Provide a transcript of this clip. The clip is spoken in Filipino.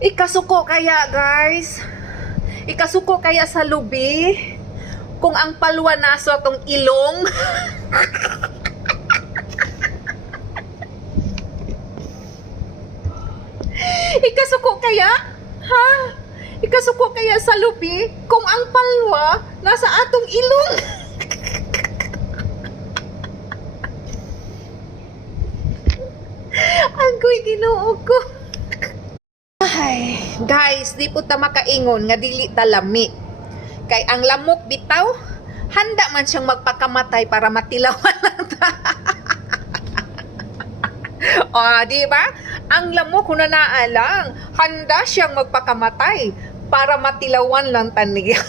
Ikasuko kaya, guys? Ikasuko kaya sa lubi? Kung ang palwa naso atong ilong? Ikasuko kaya? Ha? Ikasuko kaya sa lubi? Kung ang palwa nasa atong ilong? Agoy, Ginoo ko. Ay, guys, di po ta makaingon nga dili ta lami. Kay ang lamok bitaw, handa man siyang magpakamatay para matilawan lang ta. Di ba? Ang lamok hunanaa lang, handa siyang magpakamatay para matilawan lang ta niya.